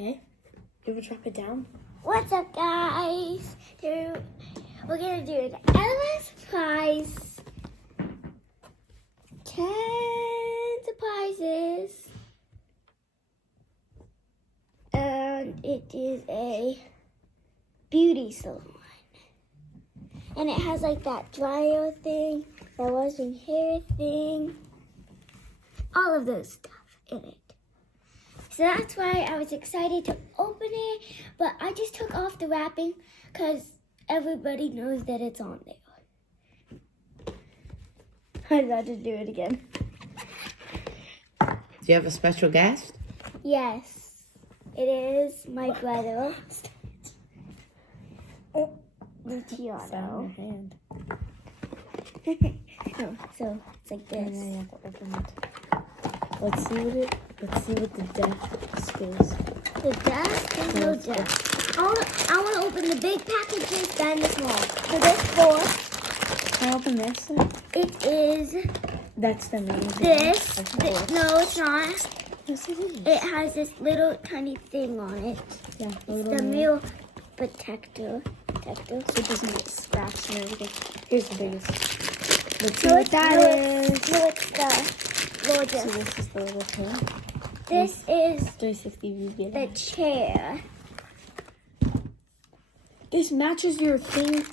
Okay. You ever drop it down? What's up, guys? We're gonna do an LS surprise. 10 surprises. And it is a beauty salon. And it has like that dryer thing, that washing hair thing, all of those stuff in it. So that's why I was excited to open it, but I just took off the wrapping because everybody knows that it's on there. I got to do it again. Do you have a special guest? Yes, it is my brother, Luciano. Hand. So it's like And then this. you have to open it. Let's see what the desk is. The desk, there's no desk. I want to open the big packages, then the small. So there's 4. Can I open this then? It is That's the main this. thing. No, it's not. Yes, it is. It has this little tiny thing on it. Yeah, It's the meal protector. So it doesn't get scratched and everything. Here's the biggest. Let's see No, what it's that is. No, it's the So gorgeous. this is the little thing. This is 360 view the video. chair. This matches your thing.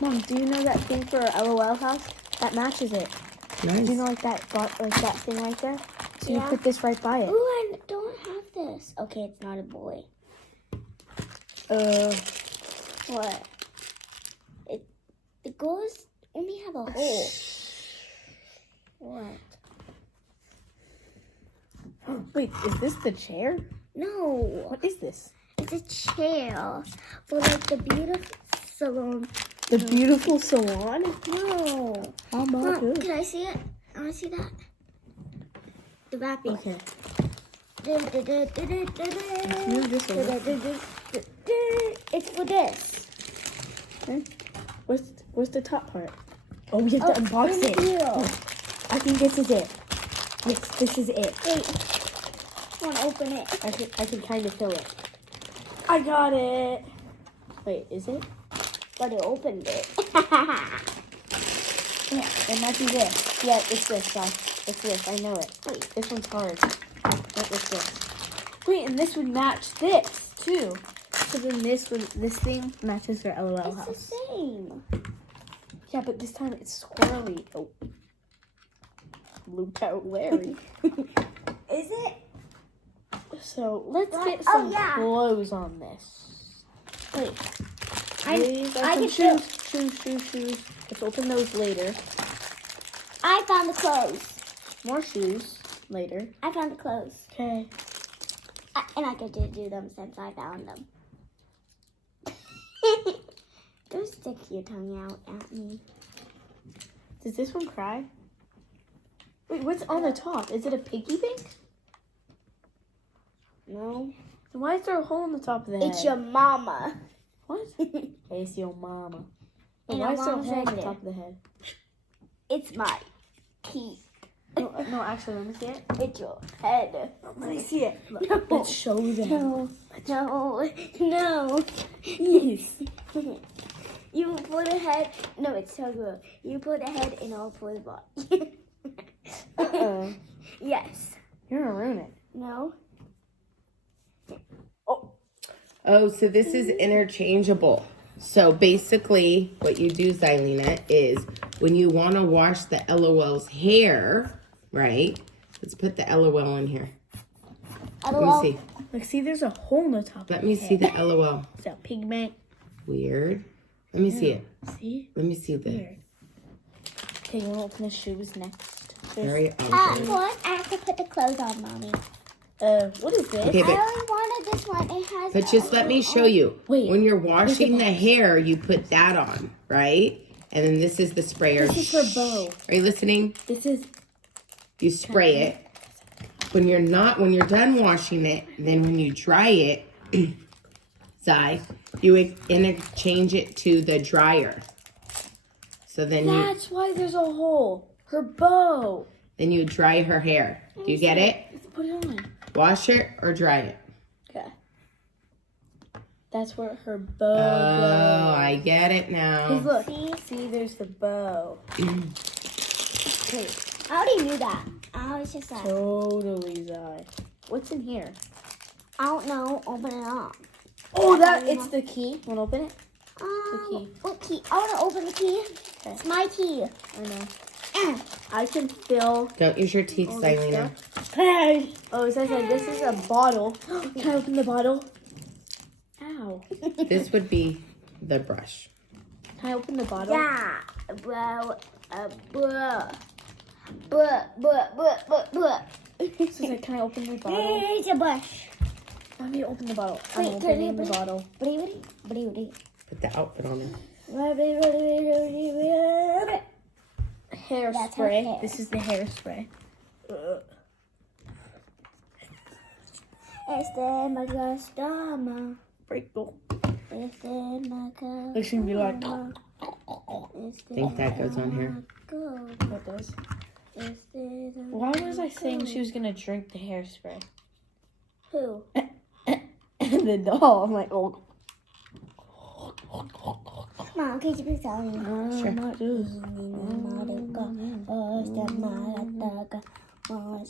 Mom, do you know that thing for our LOL house? That matches it. Nice. Do you know like that thing right there? So Yeah. you put this right by it. Ooh, I don't have this. Okay, it's not a boy. What? The girls only have a hole. What? Wait, is this the chair? No. What is this? It's a chair for like the beautiful salon. The beautiful salon? No. How about Mom, this? can I see it? I want to see that. The wrapping. Okay. Let's move this over. It's for this. Okay. Where's the top part? Oh, we have to unbox in it. here. I think this is it. Yes, this is it. Wait. I want to open it. I can kind of feel it. I got it. Wait, is it? But it opened it. Yeah, it might be this. Yeah, it's this, guys. It's this. I know it. Wait. This one's hard. Wait, it's this. Wait, and this would match this too. So then this thing matches your LOL It's house. the same. Yeah, but this time it's squirrely. Oh. Looped out Larry. Is it? So let's What? get Oh, some yeah. clothes on this. Wait. I These are can some feel- shoes. Let's open those later. I found the clothes. More shoes later. I found the clothes. Okay. And I get to do them since I found them. Don't stick your tongue out at me. Does this one cry? Wait, what's on the top? Is it a piggy bank? No. Then why is there a hole in the top of the head? It's your mama. What? Hey, it's your mama. Then And why your is there a mom's hole in right the there. top of the head? It's my teeth. No, actually, let me see it. It's your head. Let me see it. No. Let's show them. No. Yes. You put a head. No, it's so good. You put a head and I'll put a body. Uh-oh. Yes. You're gonna ruin it. No. Oh, so this is interchangeable. So basically, what you do, Xylina, is when you want to wash the LOL's hair, right? Let's put the LOL in here. Let me see. Like, see, there's a hole in the top. Let me see the LOL. It's a pigment. Weird. Let me see it. See? Let me see the Weird. Okay, we'll open the shoes next. very What? I have to put the clothes on, Mommy. What is this? Okay, I but only wanted this one. It has. But just let me show you. Wait. When you're washing the hair, you put that on, right? And then this is the sprayer. This is for bow. Are you listening? This is You spray it. When you're done washing it, then when you dry it, Zai, you interchange it to the dryer. So then That's why there's a hole. Her bow. you dry her hair. Do you get it? Let's put it on. Wash it or dry it. Okay. That's where her bow Oh, goes. I get it now. Cause look, see, there's the bow. Wait, I already knew that. I was just like, Totally, Zai. What's in here? I don't know. Open it up. Oh, it's the key. Wanna open it? key. What key? I want to open the key. Okay. It's my key. I know. I can fill. Don't use your teeth, all this Xylina. stuff. Oh, it says like this is a bottle. Can I open the bottle? Ow. This would be the brush. Can I open the bottle? Yeah. Bro. It says like, can I open the bottle? Here's a brush. Let me open the bottle. I'm Wait, opening the bottle. Put the outfit on her. Hairspray. hair. This is the hairspray. Sprinkle. It should be like. Think that goes on here. What does? Why was I saying she was gonna drink the hairspray? Who? And the doll. I'm like, oh. Mom, can you please tell me? Sure.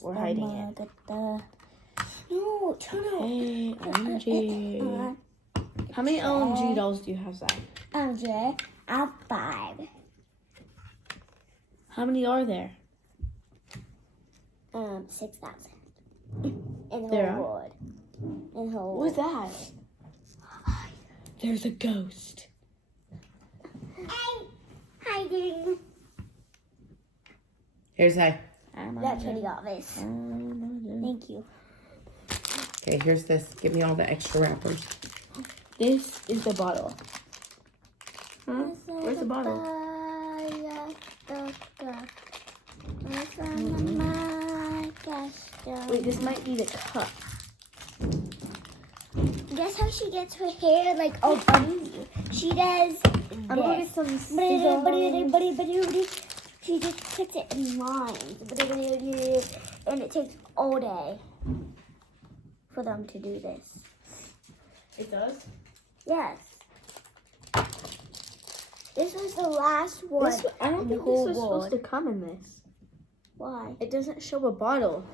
We're hiding it. No, turn it. Hey, OMG. How many OMG dolls do you have, Zai? I have 5. How many are there? 6,000. In the There whole are? world. In the whole What world. was that? There's a ghost. Hiding. Here's I. That's pretty obvious. Thank you. Okay, here's this. Give me all the extra wrappers. This is the bottle. Huh? Where's the bottle? Wait, this might be the cup. Guess how she gets her hair like all bunny? She does I'm gonna get some scissors. She just puts it in lines. And it takes all day for them to do this. It does? Yes. This was the last one. I don't in think the this whole was world. supposed to come in this. Why? It doesn't show a bottle.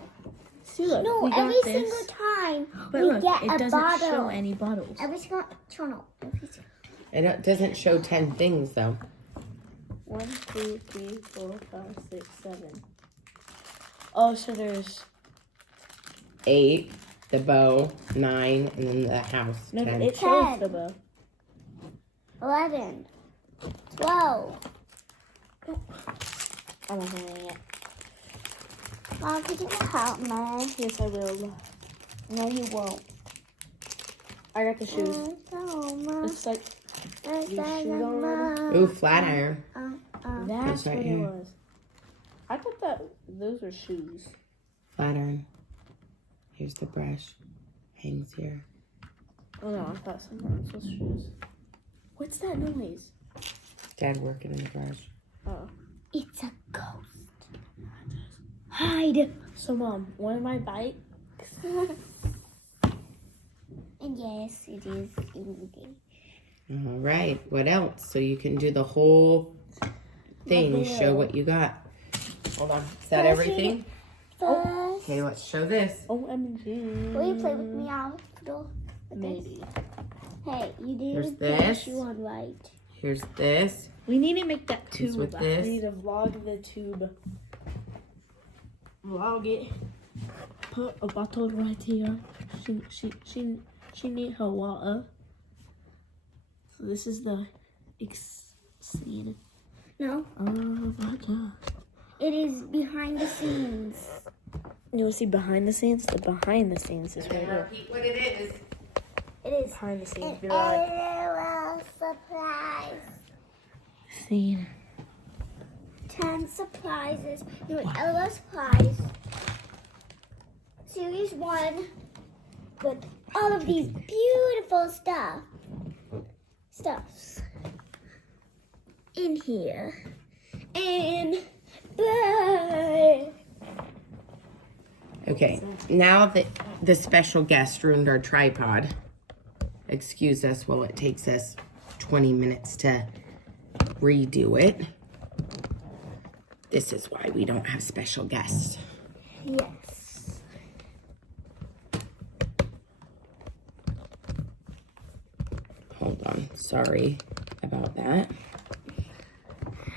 See, look, No, we got every this. single time But we look, get it a doesn't bottle. show any bottles. Every single channel. It doesn't show 10 things, though. 1, 2, 3, 4, 5, 6, 7. Oh, so there's 8, the bow, 9, and then the house, no. 10. It shows 10. the bow. 11. 12. I'm not doing it. Mom, could you help me? Yes, I will. No, you won't. I got the shoes. It's like you shoot already. Ooh, flat iron. That's right what here. it was. I thought that those were shoes. Flat iron. Here's the brush. Hangs here. Oh no, I thought something else was shoes. What's that noise? Dad working in the garage. Oh. It's a ghost. Hide. So mom, one of my bikes. And yes, it is indeed. All right. What else? So you can do the whole thing. Show what you got. Hold on. Is that everything? First, Okay, let's show this. OMG. will you play with me out? Maybe. Hey, you Here's didn't this. finish one right. Here's this. We need to make that Here's tube. with I this. need to vlog the tube. Vlog it. Put a bottle right here. She need her water. So this is the scene. No, Oh my god. it is behind the scenes. You'll see behind the scenes. The behind the scenes is right here. Repeat what it is. It is Behind the scenes. an Be like, LOL surprise. scene. 10 surprises. No, LOL surprise. Series 1 with all of these beautiful stuffs in here. And bye. Okay, now that the special guest ruined our tripod, excuse us while it takes us 20 minutes to redo it. This is why we don't have special guests. Yes. Hold on, sorry about that.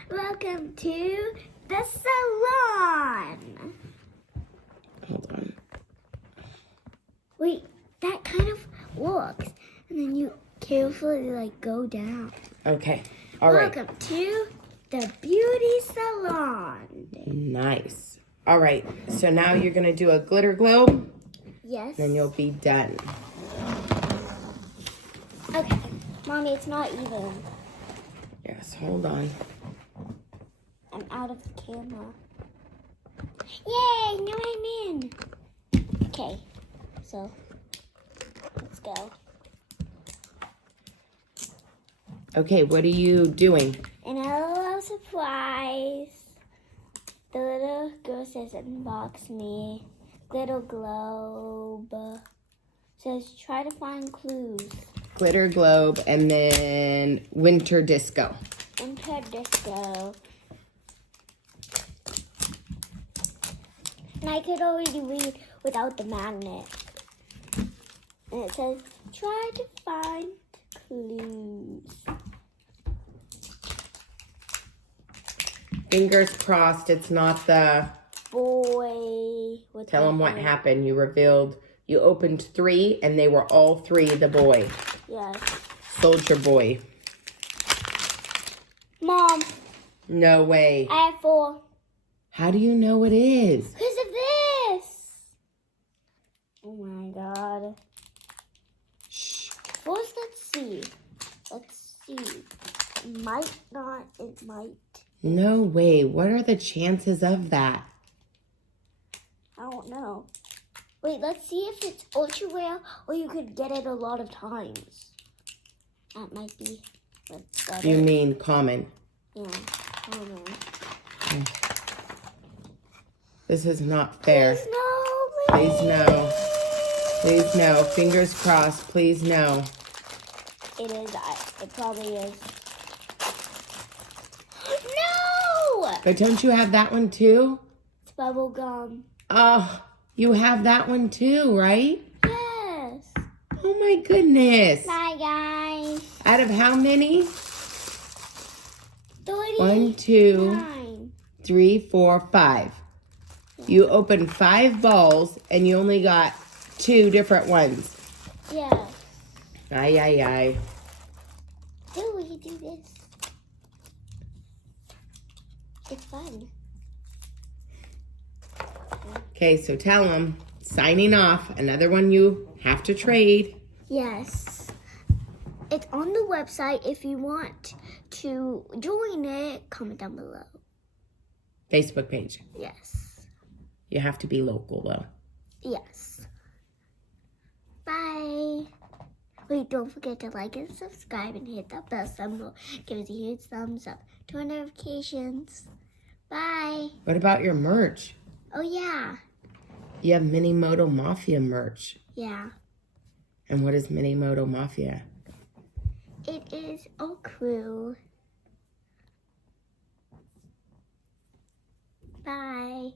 Welcome to the salon. Hold on. Wait, that kind of works. And then you carefully like go down. Okay, all right. Welcome to the beauty salon. Nice. All right, so now you're gonna do a glitter globe, Yes. then you'll be done. Okay. Mommy, it's not even. Yes, hold on. I'm out of the camera. Yay! Now I'm in. Okay. So, let's go. Okay, what are you doing? And a little surprise. The little girl says, unbox me. Little globe. Says, try to find clues. Glitter globe and then winter disco. Winter disco. And I could already read without the magnet. And it says, try to find clues. Fingers crossed it's not the... Boy. Tell them what happened. You revealed, you opened 3 and they were all 3 the boy. Yes. Soldier boy. Mom, No way. I have 4. How do you know it is? Because of this. Oh my god. Shh. First, let's see. Let's see. It might not. It might. No way. What are the chances of that? I don't know. Wait, let's see if it's ultra rare or you could get it a lot of times. That might be what's better. You mean common? Yeah. I don't know. This is not fair. Please no, Please no. Please no. Fingers crossed. Please no. It is. It probably is. No! But don't you have that one too? It's bubble gum. Oh, you have that one too, right? Yes. Oh my goodness. Bye, guys. Out of how many? 39. 1, 2, 3, 4, 5. You opened 5 balls and you only got 2 different ones. Yes. Ay, ay, ay. Do we do this? It's fun. Okay, so tell them, signing off, another one you have to trade. Yes. It's on the website. If you want to join it, comment down below. Facebook page. Yes. You have to be local though. Yes. Bye. Wait, don't forget to like and subscribe and hit that bell symbol. Give us a huge thumbs up. Turn notifications. Bye. What about your merch? Oh, yeah. You have Mini Moto Mafia merch. Yeah. And what is Mini Moto Mafia? It is a crew. Bye.